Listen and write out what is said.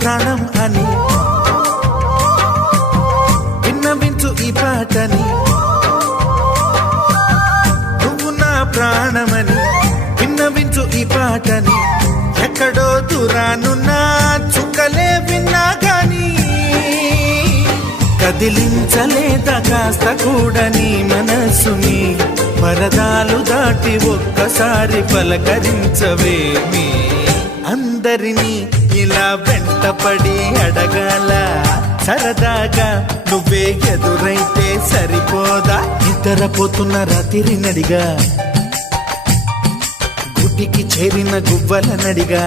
ప్రాణం అని విన్నవించు ఈ పాటని, నువ్వు నా ప్రాణమని విన్నవించు ఈ పాటని. ఎక్కడో దూరానున్నా చుక్కలే విన్నా గాని కదిలించలేదా కాస్త కూడా నీ మనసుని. పరదాలు దాటి ఒక్కసారి పలకరించవేమి. అందరినీ ఇలా వెంటపడి అడగాల సరదాగా నువ్వే ఎదురైతే సరిపోదా. నిద్రపోతున్న రాత్రి నడిగా గుడికి చేరిన గువ్వల నడిగా